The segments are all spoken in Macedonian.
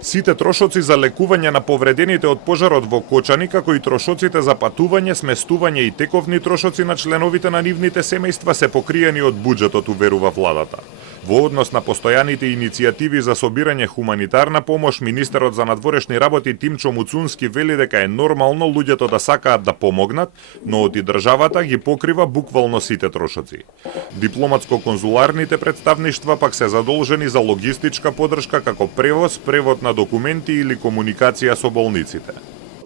Сите трошоци за лекување на повредените од пожарот во Кочани, како и трошоците за патување, сместување и тековни трошоци на членовите на нивните семејства се покриени од буџетот, уверува владата. Во однос на постојаните иницијативи за собирање хуманитарна помош, министерот за надворешни работи Тимчо Муцунски вели дека е нормално луѓето да сакаат да помогнат, но од и државата ги покрива буквално сите трошоци. Дипломатско-конзуларните представништва пак се задолжени за логистичка подршка како превоз, превод на документи или комуникација со болниците.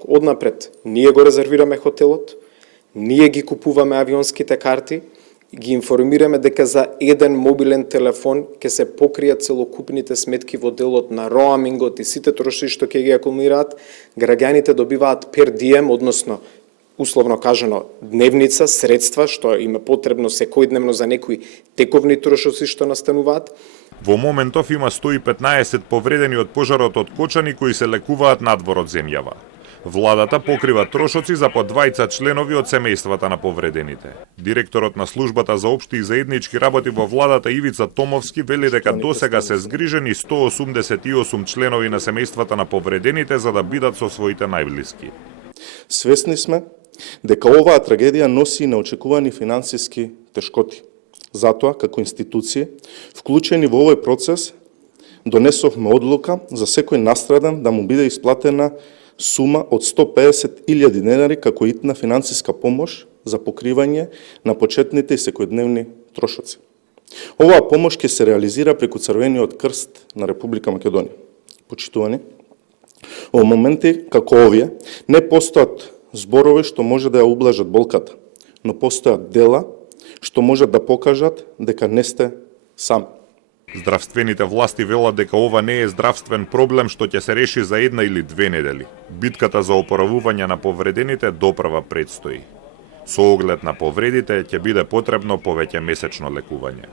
Однапред, ние го резервираме хотелот, ние ги купуваме авионските карти, ги информираме дека за еден мобилен телефон ќе се покријат целокупните сметки во делот на роамингот и сите трошоци што ќе ги акумулираат. Граѓаните добиваат per diem, односно условно кажано дневница, средства што им е потребно секојдневно за некои тековни трошоци што настануваат. Во моментов има 115 повредени од пожарот од Кочани кои се лекуваат надвор од земјава. Владата покрива трошоци за по 20 членови од семејствата на повредените. Директорот на службата за општи и заеднички работи во владата Ивица Томовски вели дека досега се згрижени 188 членови на семејствата на повредените за да бидат со своите најблиски. Свесни сме дека оваа трагедија носи неочекувани финансиски тешкоти. Затоа, како институции, вклучени во овој процес, донесовме одлука за секој настрадан да му биде исплатена сума од 150.000 денари како итна финансиска помош за покривање на почетните и секојдневни трошоци. Оваа помош ќе се реализира преку Црвениот крст на Република Македонија. Почитувани, во моменти како овие не постојат зборови што може да ја ублажат болката, но постојат дела што можат да покажат дека не сте сами. Здравствените власти велат дека ова не е здравствен проблем што ќе се реши за една или две недели. Битката за опоравување на повредените допрва предстои. Со оглед на повредите ќе биде потребно повеќе месечно лекување.